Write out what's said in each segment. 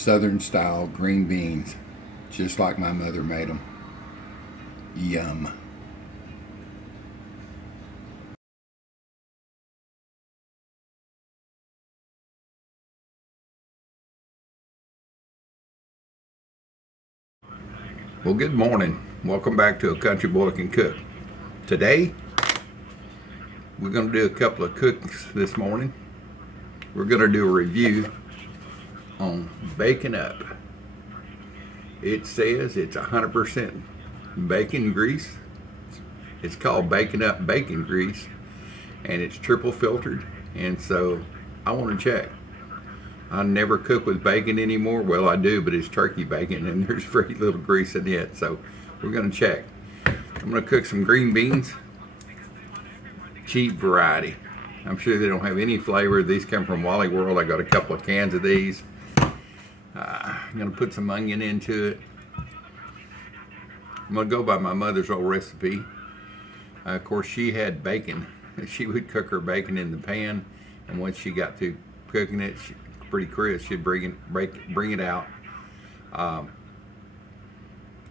Southern style green beans, just like my mother made them. Yum. Well, good morning. Welcome back to A Country Boy Can Cook. Today, we're going to do a couple of cooks this morning. We're going to do a review on Bacon Up. It says it's 100% bacon grease. It's called Bacon Up bacon grease, and it's triple filtered. And so I want to check. I never cook with bacon anymore. Well, I do, but it's turkey bacon, and there's very little grease in it. So we're going to check. I'm going to cook some green beans, cheap variety. I'm sure they don't have any flavor. These come from Wally World. I got a couple of cans of these. I'm going to put some onion into it. I'm going to go by my mother's old recipe. Of course, she had bacon. She would cook her bacon in the pan, and once she got through cooking it, pretty crisp, she'd bring it out,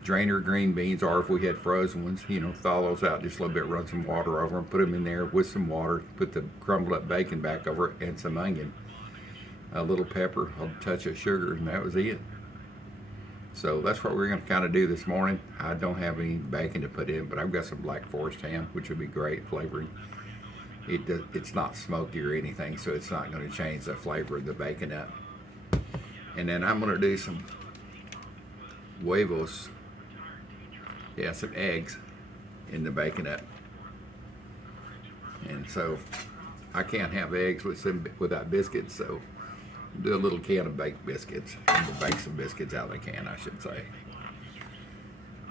drain her green beans, or if we had frozen ones, thaw those out just a little bit, run some water over them, put them in there with some water, put the crumbled up bacon back over it, and some onion, a little pepper, a touch of sugar, and that was it. So that's what we're going to kind of do this morning. I don't have any bacon to put in, but I've got some Black Forest ham, which would be great flavoring. It's not smoky or anything, so it's not going to change the flavor of the Bacon Up. And then I'm going to do some huevos, some eggs in the Bacon Up. And so I can't have eggs without biscuits, so do a little can of baked biscuits. We'll bake some biscuits out of the can, I should say.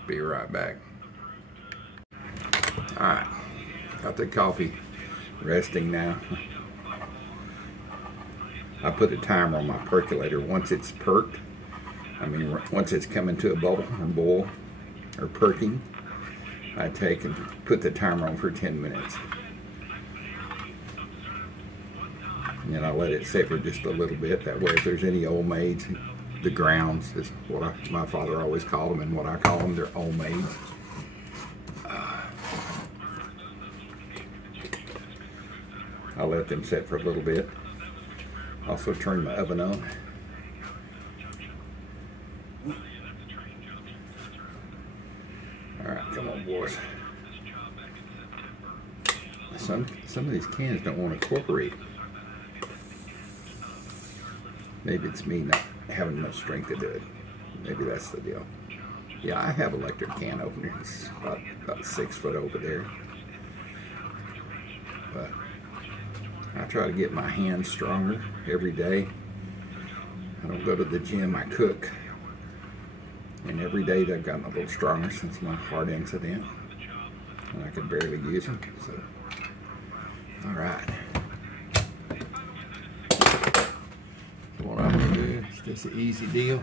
Be right back. All right, got the coffee resting now. I put a timer on my percolator. Once it's perked, once it's coming to a bubble or boil or perking, I take and put the timer on for 10 minutes. And then I let it sit for just a little bit. That way, if there's any old maids, the grounds is what my father always called them, and what I call them, they're old maids. I'll let them sit for a little bit. Also turn my oven on. All right, come on, boys. Some of these cans don't want to incorporate. Maybe it's me not having enough strength to do it. Maybe that's the deal. Yeah, I have electric can opener. It's about 6 foot over there. But I try to get my hands stronger every day. I don't go to the gym, I cook. And every day they've gotten a little stronger since my heart incident. And I could barely use them. So, all right. So what I'm going to do is just an easy deal.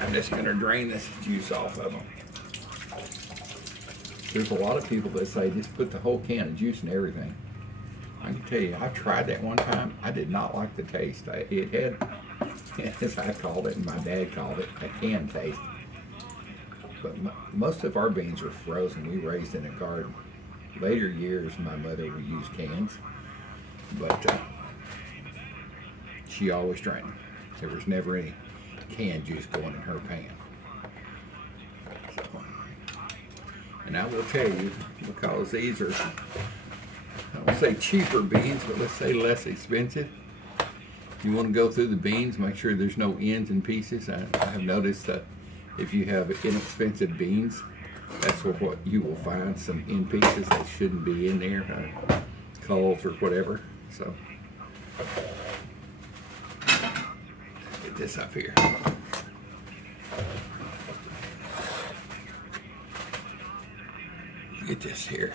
I'm just going to drain this juice off of them. There's a lot of people that say just put the whole can of juice in everything. I can tell you, I tried that one time. I did not like the taste. It had, as I called it and my dad called it, a can taste. But most of our beans are frozen. We raised in a garden. Later years, my mother would use cans, but she always drank them. There was never any canned juice going in her pan. And I will tell you, because these are, I won't say cheaper beans, but let's say less expensive. You want to go through the beans, make sure there's no ends and pieces. I have noticed that if you have inexpensive beans, that's what you will find, some end pieces that shouldn't be in there, culls or whatever. So, get this up here. Get this here.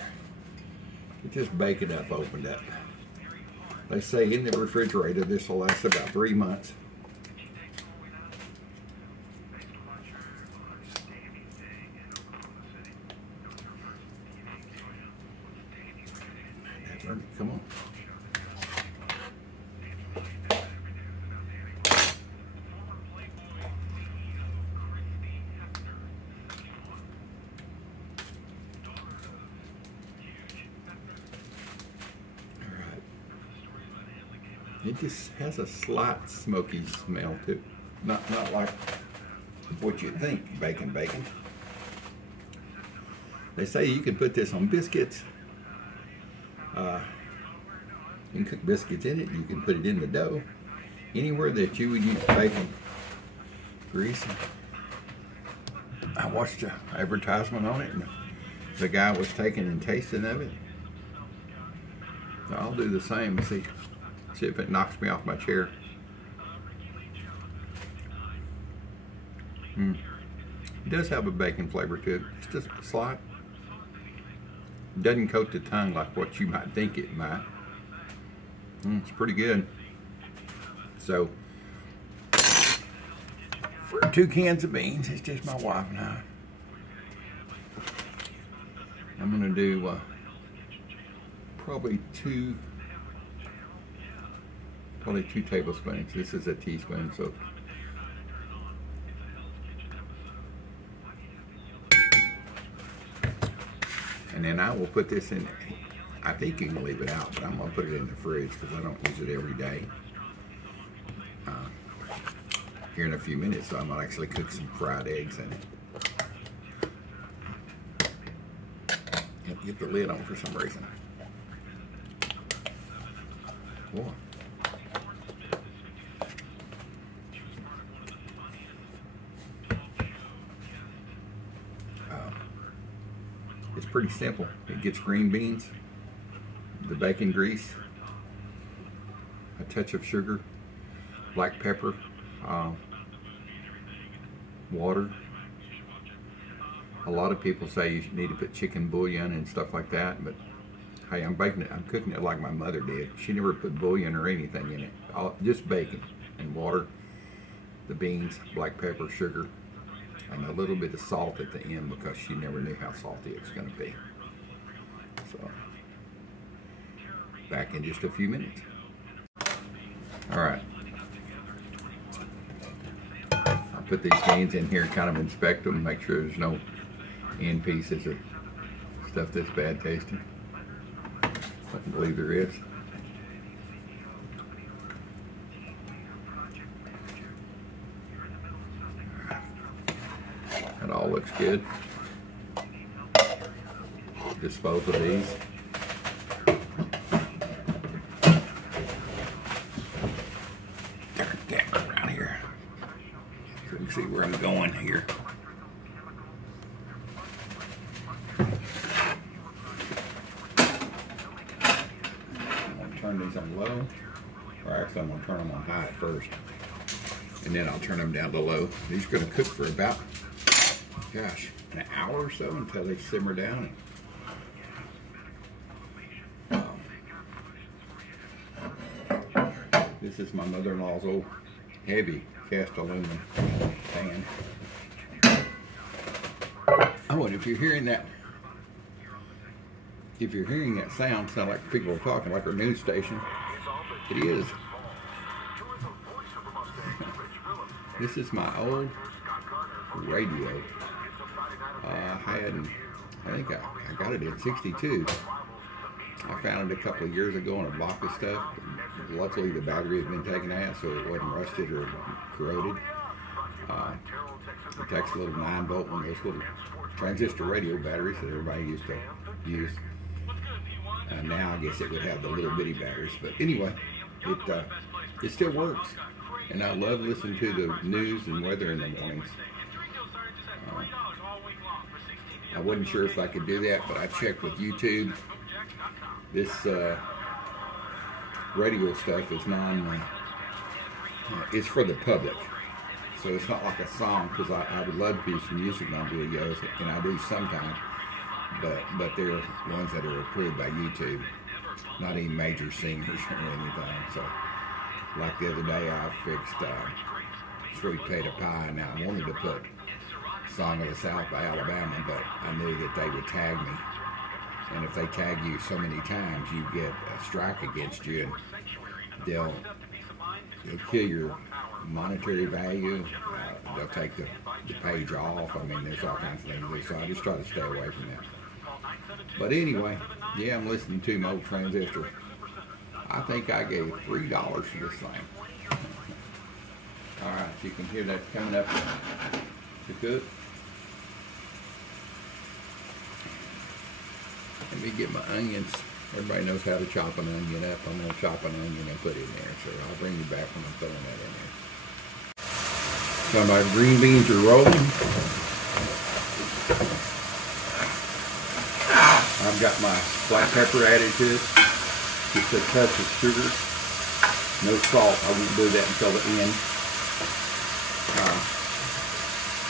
Get this Bacon Up opened up. They say in the refrigerator this will last about 3 months. Come on. It just has a slight smoky smell to it. Not like what you think bacon. They say you can put this on biscuits. You can cook biscuits in it. You can put it in the dough. Anywhere that you would use bacon grease. I watched an advertisement on it, and the guy was taking and tasting of it. So I'll do the same and see if it knocks me off my chair. It does have a bacon flavor to it. It's just slight. It doesn't coat the tongue like what you might think it might. It's pretty good. So, for 2 cans of beans, it's just my wife and I. I'm gonna do probably two tablespoons. This is a teaspoon, so. And then I will put this in. I think you can leave it out, but I'm gonna put it in the fridge because I don't use it every day. Here in a few minutes, so I'm gonna actually cook some fried eggs in it. Have to get the lid on for some reason. Boy. It's pretty simple. It gets green beans, the bacon grease, a touch of sugar, black pepper, water. A lot of people say you need to put chicken bouillon and stuff like that, but hey, I'm cooking it like my mother did. She never put bouillon or anything in it. Just bacon and water, the beans, black pepper, sugar, and a little bit of salt at the end because she never knew how salty it's going to be. So, back in just a few minutes. All right. I'll put these beans in here, kind of inspect them, make sure there's no end pieces or stuff that's bad tasting. I don't believe there is. That all looks good. Dispose of these. Turn the camera around here so you can see where I'm going here. I'm going to turn these on low, or actually I'm going to turn them on high first, and then I'll turn them down to low. These are going to cook for about, gosh, an hour or so until they simmer down. This is my mother-in-law's old heavy cast aluminum pan. Oh, and if you're hearing that sound like people are talking, like our news station, it is. This is my old radio. I think I got it in '62. I found it a couple of years ago in a box of stuff. Luckily, the battery had been taken out, so it wasn't rusted or corroded. It takes a little 9-volt one of those little transistor radio batteries that everybody used to use. Now, I guess it would have the little bitty batteries, but anyway, it still works. And I love listening to the news and weather in the mornings. I wasn't sure if I could do that, but I checked with YouTube. This radio stuff is it's for the public, so it's not like a song, because I would love to do some music on videos, and I do sometimes, but they're ones that are approved by YouTube, not any major singers or anything. So, like the other day, I fixed sweet potato pie, and I wanted to put Song of the South by Alabama, but I knew that they would tag me. And if they tag you so many times, you get a strike against you, and they'll kill your monetary value. They'll take the page off. I mean, there's all kinds of things to do, so I just try to stay away from that. But anyway, yeah, I'm listening to my old transistor. I think I gave $3 for this thing. All right, you can hear that coming up to cook. Let me get my onions. Everybody knows how to chop an onion up. I'm going to chop an onion and put it in there. So I'll bring you back when I'm throwing that in there. So my green beans are rolling. I've got my black pepper added to it. Just a touch of sugar. No salt. I won't do that until the end.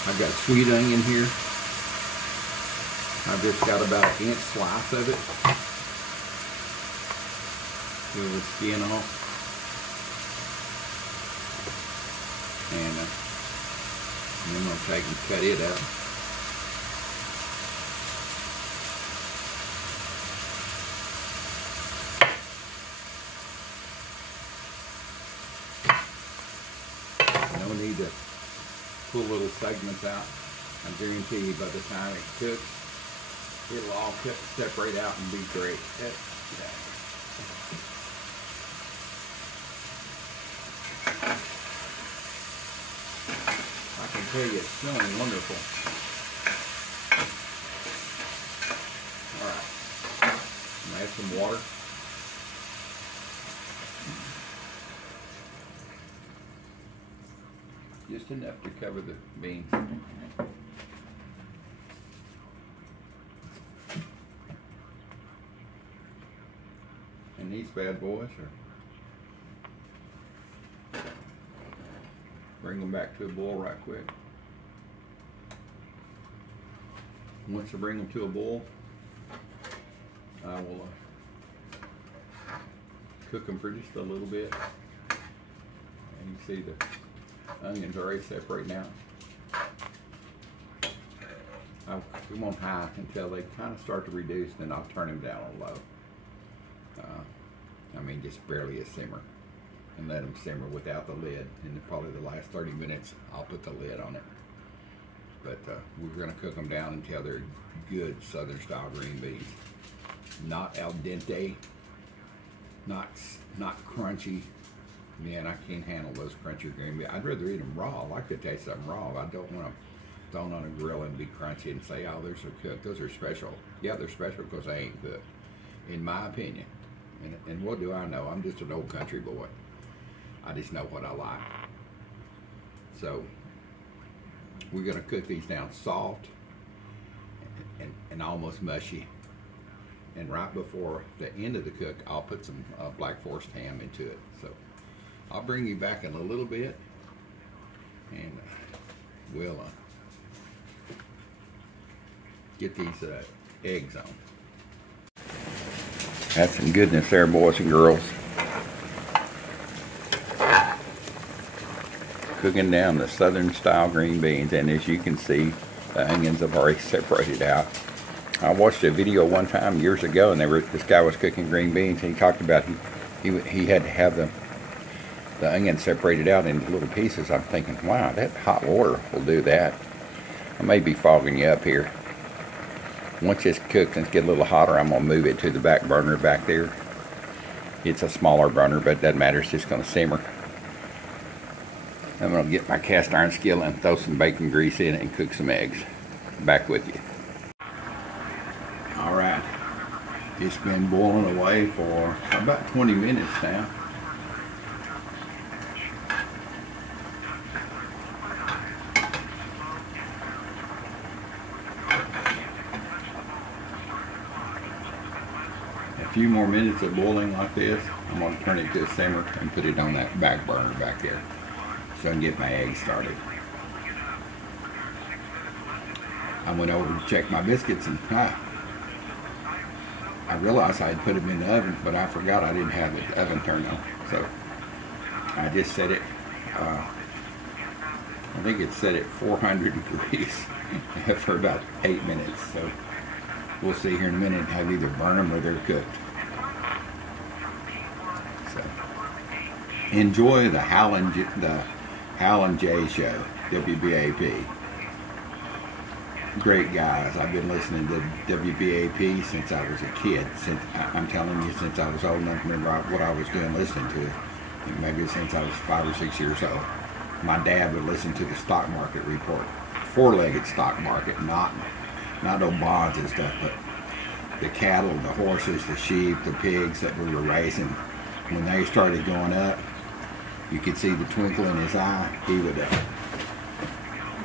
I've got sweet onion here. I've just got about an inch slice of it. Peel the skin off. And I'm going to take and cut it up. No need to pull little segments out. I guarantee you by the time it cooks, it'll all separate out and be great. I can tell you it's smelling wonderful. Alright, I'm going to add some water. Just enough to cover the beans. And these bad boys are, bring them back to a boil right quick. Once I bring them to a boil, I will cook them for just a little bit. And you see the onions are already separating out. I'll cook them on high until they kind of start to reduce, then I'll turn them down on low. I mean, just barely a simmer, and let them simmer without the lid. And probably the last 30 minutes, I'll put the lid on it. But we're going to cook them down until they're good Southern style green beans. Not al dente, not crunchy. Man, I can't handle those crunchy green beans. I'd rather eat them raw. I like the taste of them raw. I don't want to throw them on a grill and be crunchy and say, oh, they're so cooked. Those are special. Yeah, they're special because they ain't cooked, in my opinion. And what do I know? I'm just an old country boy. I just know what I like. So we're going to cook these down soft and almost mushy. And right before the end of the cook, I'll put some Black Forest ham into it. So I'll bring you back in a little bit, and we'll get these eggs on. That's some goodness there, boys and girls. Cooking down the Southern style green beans, and as you can see, the onions have already separated out. I watched a video one time years ago, and this guy was cooking green beans, and he talked about he had to have the onions separated out into little pieces. I'm thinking, wow, that hot water will do that. I may be fogging you up here. Once it's cooked and get a little hotter, I'm going to move it to the back burner back there. It's a smaller burner, but it doesn't matter. It's just going to simmer. I'm going to get my cast iron skillet and throw some bacon grease in it and cook some eggs. Back with you. Alright, it's been boiling away for about 20 minutes now. A few more minutes of boiling like this, I'm going to turn it to a simmer and put it on that back burner back there so I can get my eggs started. I went over to check my biscuits, and I realized I had put them in the oven, but I forgot I didn't have the oven turned on. So I just set it, I think it's set at 400 degrees for about 8 minutes. So we'll see here in a minute how either burn them or they're cooked. So enjoy the Howlin' J Show, WBAP. great guys. I've been listening to WBAP since I was a kid. I'm telling you, since I was old enough to remember what I was doing listening to it. Maybe since I was 5 or 6 years old. My dad would listen to the stock market report, four-legged stock market, not no bonds and stuff, but the cattle, the horses, the sheep, the pigs that we were raising. When they started going up, you could see the twinkle in his eye. He would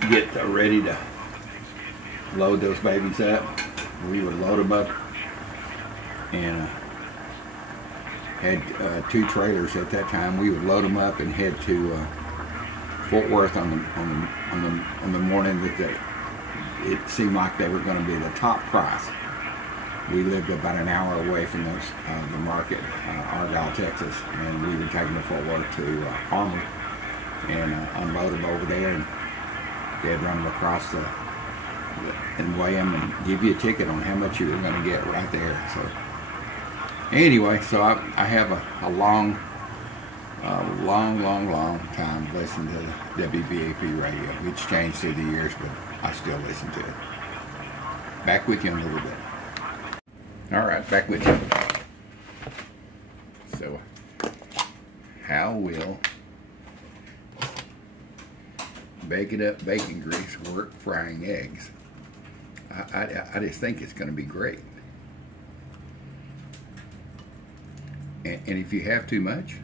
get ready to load those babies up. We would load them up, and had 2 trailers at that time. We would load them up and head to Fort Worth on the morning that it seemed like they were going to be the top price. We lived about an hour away from the market, Argyle, Texas, and we would take them to Fort Worth to Armour and unload them over there, and they'd run them across and weigh them and give you a ticket on how much you were going to get right there. So anyway, so I have a long time listening to the WBAP radio. It's changed through the years, but I still listen to it. Back with you in a little bit. All right, back with you. So, how will baking up bacon grease work frying eggs? I just think it's going to be great. And if you have too much,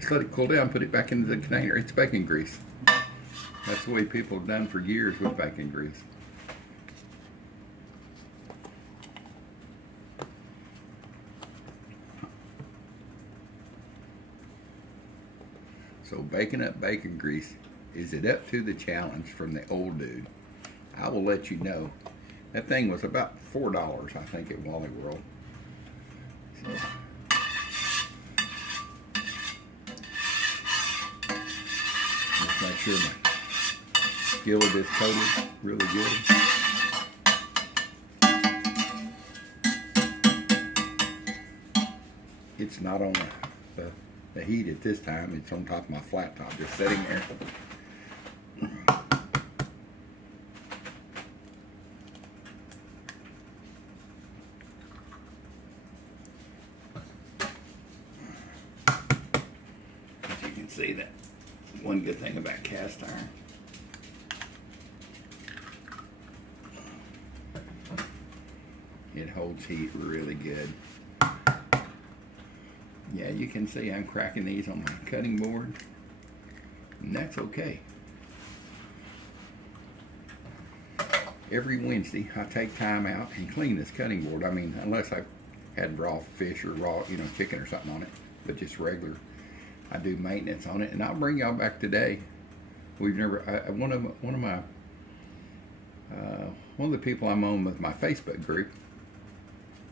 just let it cool down, put it back into the container. It's bacon grease. That's the way people have done for years with bacon grease. So baking up bacon grease, is it up to the challenge from the old dude? I will let you know. That thing was about $4, I think, at Wally World. So, just make sure my skillet is coated really good. It's not on the heat at this time. It's on top of my flat top, just sitting there. As you can see, that one good thing about cast iron, it holds heat really good. Yeah, you can see I'm cracking these on my cutting board, and that's okay. Every Wednesday, I take time out and clean this cutting board. I mean, unless I've had raw fish or raw, chicken or something on it, but just regular, I do maintenance on it. And I'll bring y'all back today. One of the people I'm on with my Facebook group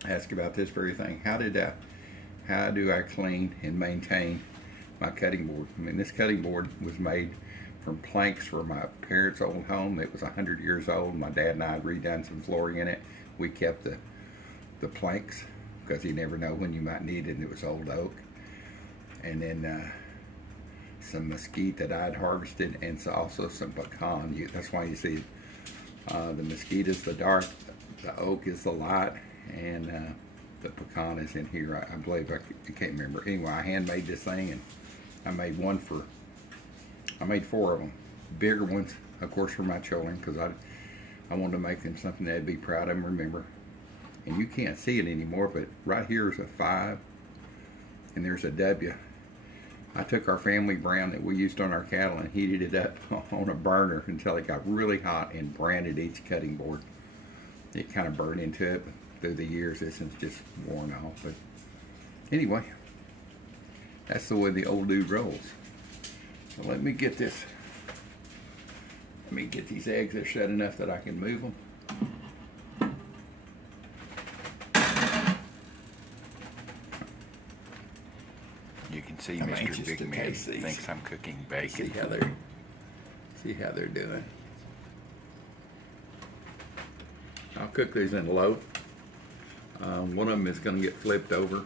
asked about this very thing. How do I clean and maintain my cutting board? I mean, this cutting board was made from planks for my parents' old home. It was 100 years old. My dad and I had redone some flooring in it. We kept the planks because you never know when you might need it, and it was old oak. And then some mesquite that I'd harvested, and also some pecan. That's why you see the mesquite is the dark, the oak is the light, and the pecan is in here. I believe, I can't remember. Anyway, I handmade this thing, and I made 4 of them. Bigger ones, of course, for my children, because I wanted to make them something they'd be proud of and remember. And you can't see it anymore, but right here is a 5, and there's a W. I took our family brown that we used on our cattle and heated it up on a burner until it got really hot and branded each cutting board. It kind of burned into it. Through the years, this is just worn off. But anyway, that's the way the old dude rolls. So let me get this. Let me get these eggs. They're set enough that I can move them. You can see Mr. Big Man thinks I'm cooking bacon. See how they're doing. I'll cook these in low. One of them is going to get flipped over.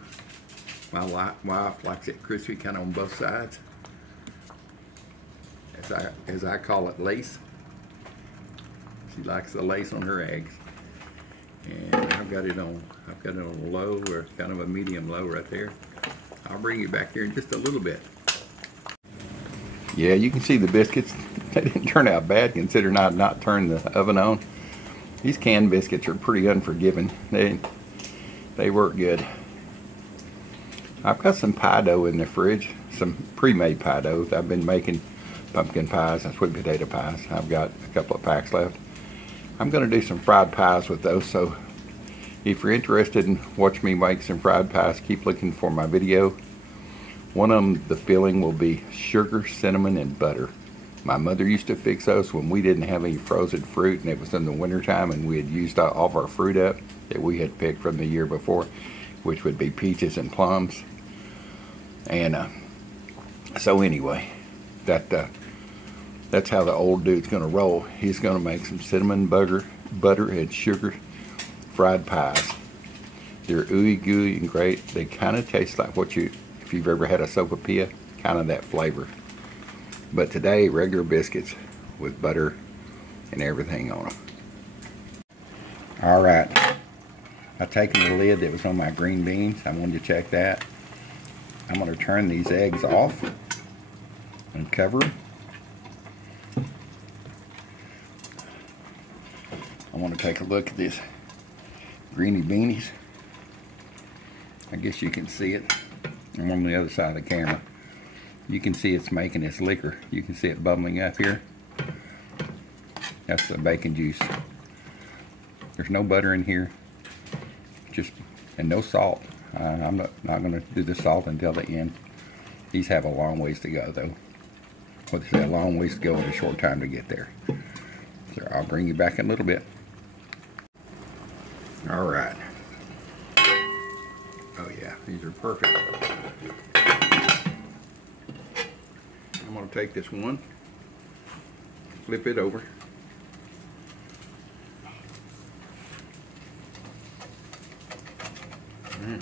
My wife likes it crispy, kind of on both sides. As I call it, lace. She likes the lace on her eggs. And I've got it on a low, or kind of a medium low right there. I'll bring you back here in just a little bit. Yeah, you can see the biscuits. They didn't turn out bad considering I'd not turned the oven on. These canned biscuits are pretty unforgiving. They work good. I've got some pie dough in the fridge, some pre-made pie dough. I've been making pumpkin pies and sweet potato pies. I've got a couple of packs left. I'm going to do some fried pies with those, so if you're interested in watching me make some fried pies, keep looking for my video. One of them, the filling will be sugar, cinnamon, and butter. My mother used to fix those when we didn't have any frozen fruit, and it was in the wintertime, and we had used all of our fruit up that we had picked from the year before, which would be peaches and plums. And so anyway, that's how the old dude's going to roll. He's going to make some cinnamon, butter, and sugar fried pies. They're ooey gooey and great. They kind of taste like if you've ever had a sopapilla, kind of that flavor. But today, regular biscuits with butter and everything on them. All right, I've taken the lid that was on my green beans. I wanted to check that. I'm going to turn these eggs off and cover them. I want to take a look at this greeny beanies. I guess you can see it. I'm on the other side of the camera. You can see it's making its liquor. You can see it bubbling up here. That's the bacon juice. There's no butter in here, and no salt. I'm not going to do the salt until the end. These have a long ways to go, though. Well, they say a long ways to go and a short time to get there. So I'll bring you back in a little bit. All right. Oh yeah, these are perfect. I'm going to take this one, flip it over. My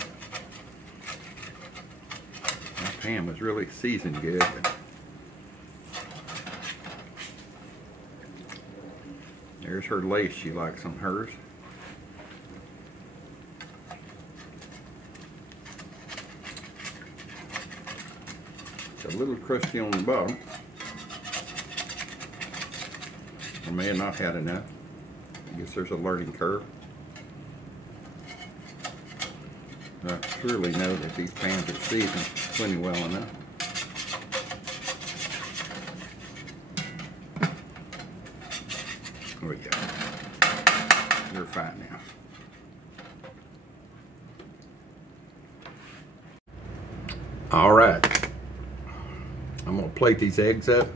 pan was really seasoned good. There's her lace she likes on hers. It's a little crusty on the bottom. I may have not had enough. I guess there's a learning curve. I surely know that these pans are seasoned plenty well enough. Oh yeah, you're fine now. All right, I'm gonna plate these eggs up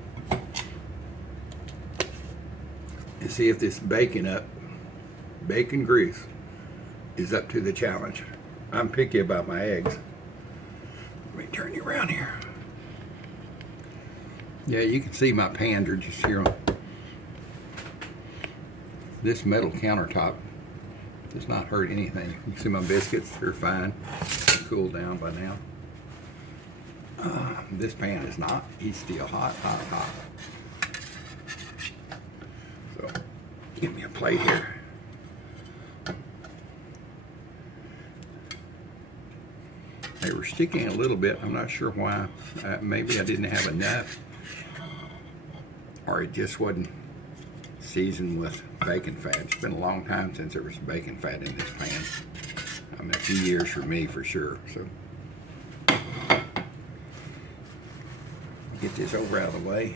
and see if this bacon grease is up to the challenge. I'm picky about my eggs. Let me turn you around here. Yeah, you can see my pans are just here on this metal countertop. Does not hurt anything. You can see my biscuits, they're fine. They're cooled down by now. This pan is not. He's still hot, hot, hot. So, give me a plate here. They were sticking a little bit. I'm not sure why. Maybe I didn't have enough, or it just wasn't seasoned with bacon fat. It's been a long time since there was bacon fat in this pan. I mean, a few years for me for sure. So get this over out of the way.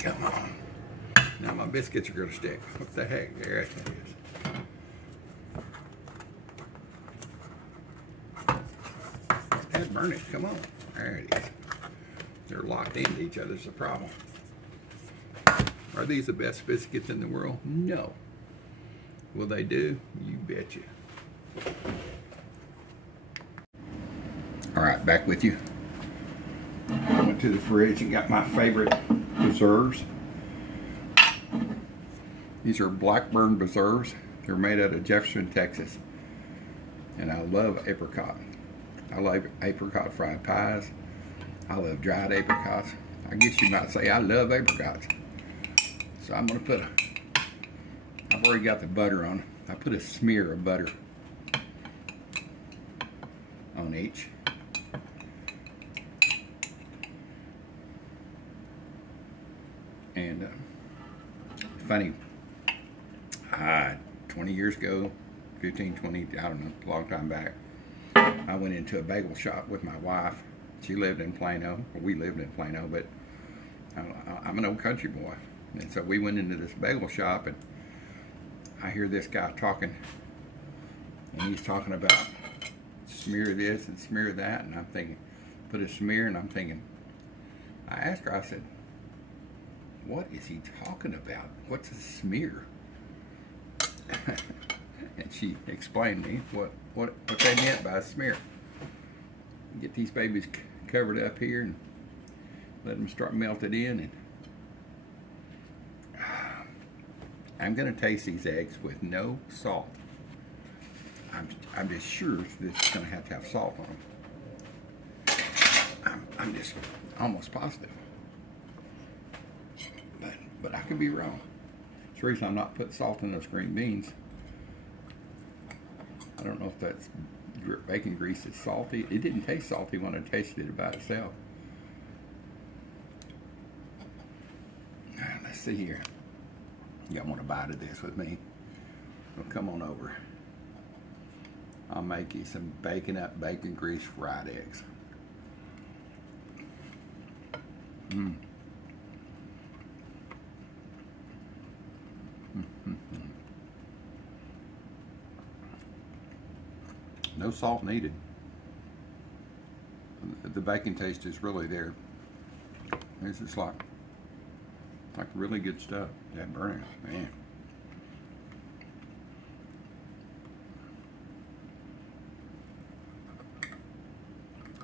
Come on. Now my biscuits are going to stick. What the heck? There it is. Burn it, come on. There it is. They're locked into each other, is the problem. Are these the best biscuits in the world? No. Will they do? You betcha. Alright, back with you. I went to the fridge and got my favorite preserves. These are Blackburn preserves. They're made out of Jefferson, Texas. And I love apricot. I love apricot fried pies. I love dried apricots. I guess you might say I love apricots. So I'm gonna put I've already got the butter on. I put a smear of butter on each. And funny, 20 years ago, 15, 20, I don't know, a long time back, I went into a bagel shop with my wife. She lived in Plano, or we lived in Plano, but I'm an old country boy. And so we went into this bagel shop, and I hear this guy talking, and he's talking about smear this and smear that, and I'm thinking, put a smear, and I'm thinking, I asked her, I said, what is he talking about? What's a smear? And she explained to me what they meant by a smear. Get these babies covered up here and let them start melted in, and I'm gonna taste these eggs with no salt. I'm just sure that it's gonna have to have salt on them. I'm just almost positive, but I could be wrong. It's the reason I'm not putting salt in those green beans. I don't know if that's bacon grease is salty. It didn't taste salty when I tasted it by itself. Let's see here. Y'all want a bite of this with me? Well, come on over. I'll make you some bacon grease fried eggs. No salt needed. The bacon taste is really there. This is like really good stuff. That burning, man.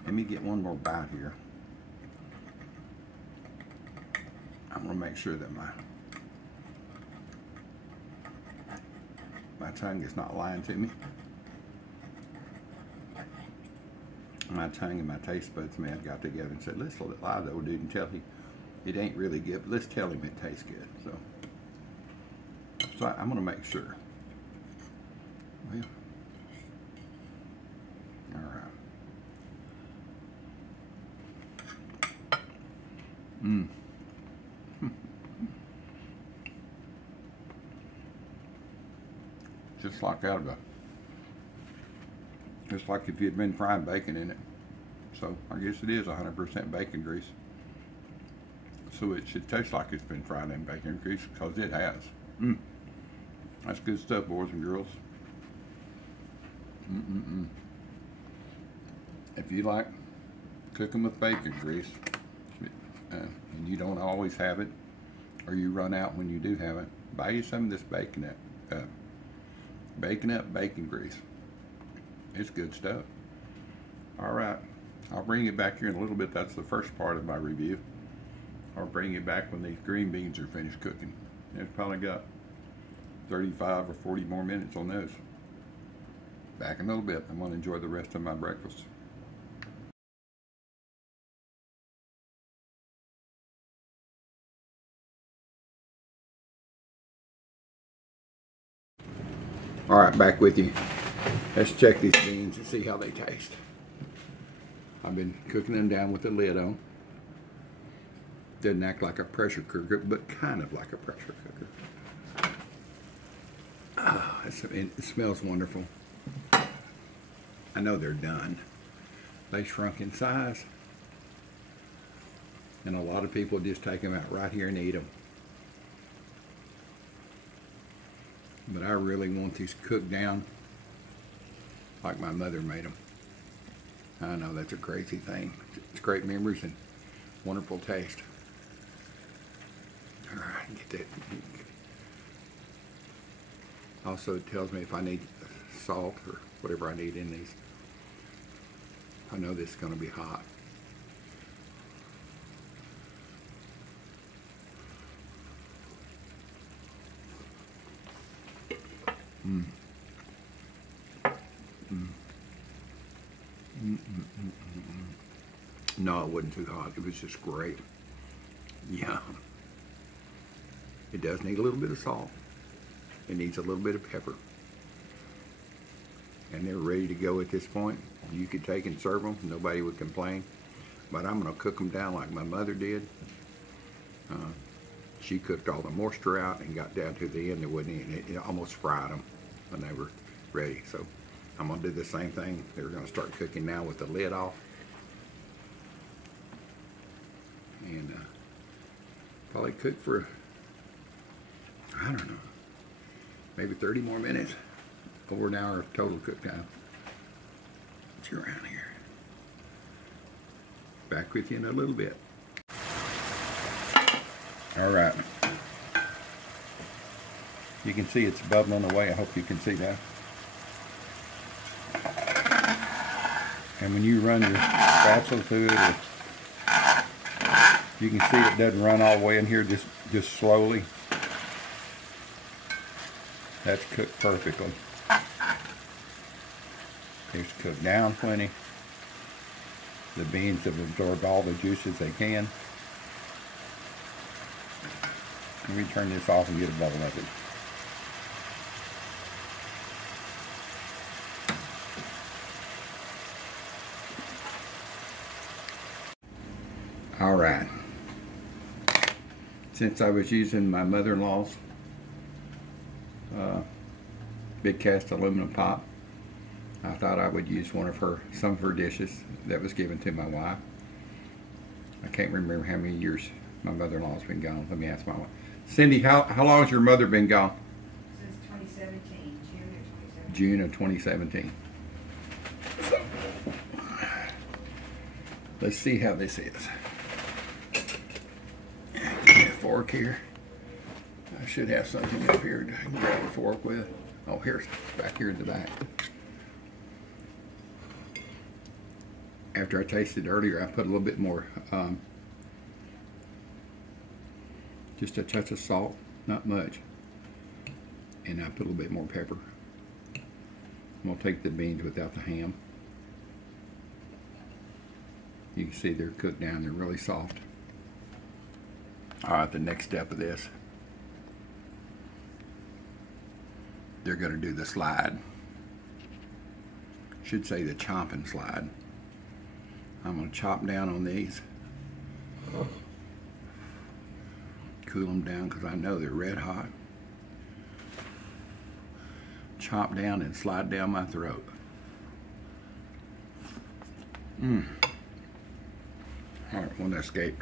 Let me get one more bite here. I'm gonna make sure that my tongue is not lying to me. My tongue and my taste buds man got together and said, let's let it lie though, dude, and tell him it ain't really good, but let's tell him it tastes good. So I'm gonna make sure. Well, all right. Just like out of just like if you'd been frying bacon in it. So I guess it is 100% bacon grease. So it should taste like it's been fried in bacon grease, because it has. That's good stuff, boys and girls. If you like cooking with bacon grease, and you don't always have it, or you run out when you do have it, buy you some of this bacon up bacon grease. It's good stuff. All right, I'll bring it back here in a little bit. That's the first part of my review. I'll bring it back when these green beans are finished cooking. It's probably got 35 or 40 more minutes on those. Back in a little bit. I'm going to enjoy the rest of my breakfast. All right, back with you. Let's check these beans and see how they taste. I've been cooking them down with the lid on. Doesn't act like a pressure cooker, but kind of like a pressure cooker. Oh, it smells wonderful. I know they're done. They shrunk in size. And a lot of people just take them out right here and eat them. But I really want these cooked down like my mother made them. I know that's a crazy thing. It's great memories and wonderful taste. All right, get that. Also, it tells me if I need salt or whatever I need in these. I know this is going to be hot. No, it wasn't too hot. It was just great. Yeah. It does need a little bit of salt. It needs a little bit of pepper. And they're ready to go at this point. You could take and serve them. Nobody would complain. But I'm going to cook them down like my mother did. She cooked all the moisture out and got down to the end. It almost fried them when they were ready. So I'm going to do the same thing. They're going to start cooking now with the lid off. And probably cook for, I don't know, maybe 30 more minutes. Over an hour of total cook time. Let's go around here. Back with you in a little bit. All right. You can see it's bubbling away. I hope you can see that. And when you run your spatula through it, you can see it doesn't run all the way in here, just slowly. That's cooked perfectly. It's cooked down plenty. The beans have absorbed all the juices they can. Let me turn this off and get a bubble of it. All right. Since I was using my mother-in-law's big cast aluminum pot, I thought I would use some of her dishes that was given to my wife. I can't remember how many years my mother-in-law's been gone. Let me ask my wife. Cindy, how long has your mother been gone? Since 2017, June of 2017. So, let's see how this is. Give me a fork here. I should have something up here to grab a fork with. Oh, here's back here in the back. After I tasted earlier, I put a little bit more, just a touch of salt, not much, and I put a little bit more pepper. I'm going to take the beans without the ham. You can see they're cooked down, they're really soft. All right, the next step of this, they're going to do the slide. Should say the chomping slide. I'm going to chop down on these. Cool them down because I know they're red hot. Chop down and slide down my throat. All right, one escaped.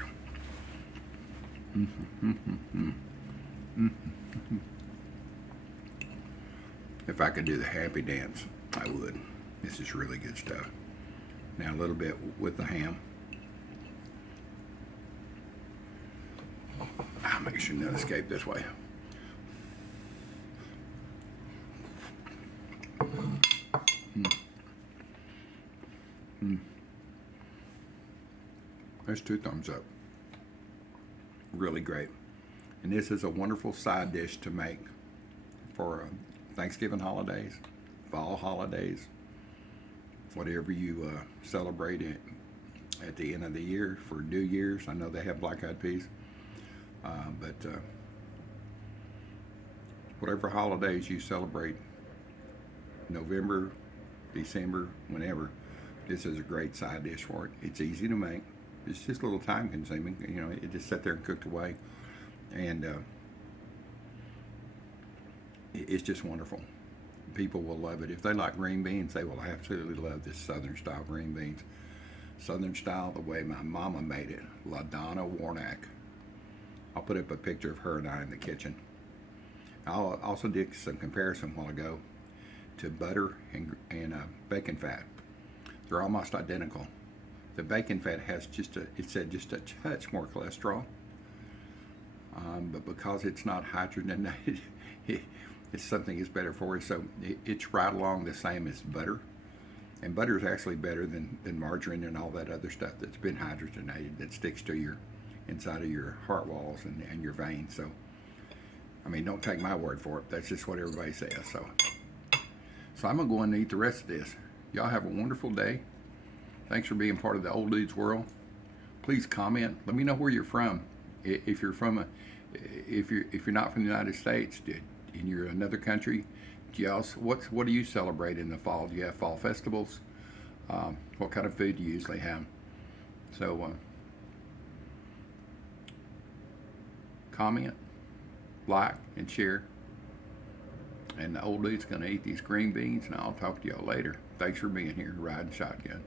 If I could do the happy dance, I would. This is really good stuff. Now a little bit with the ham. I'll make sure none escape this way. That's 2 thumbs up. Really great. And this is a wonderful side dish to make for Thanksgiving holidays, fall holidays, whatever you celebrate it at the end of the year for New Year's. I know they have black-eyed peas, but whatever holidays you celebrate, November, December, whenever, this is a great side dish for it. It's easy to make. It's just a little time consuming. You know, it just sat there and cooked away, and it's just wonderful. People will love it. If they like green beans, they will absolutely love this Southern style green beans. Southern style, the way my mama made it, LaDonna Warnack. I'll put up a picture of her and I in the kitchen. I also did some comparison a while ago to butter and bacon fat. They're almost identical. The bacon fat has just a touch more cholesterol, but because it's not hydrogenated, it's something that's better for you. So it's right along the same as butter, and butter is actually better than margarine and all that other stuff that's been hydrogenated that sticks to your inside of your heart walls and your veins. So I mean, don't take my word for it. That's just what everybody says. So I'm gonna go in and eat the rest of this. Y'all have a wonderful day. Thanks for being part of the Old Dude's World. Please comment. Let me know where you're from. if you're from if you're not from the United States and you're another country, what do you celebrate in the fall? Do you have fall festivals? What kind of food do you usually have? So comment, like, and share. And the old dude's gonna eat these green beans, and I'll talk to y'all later. Thanks for being here, riding shotgun.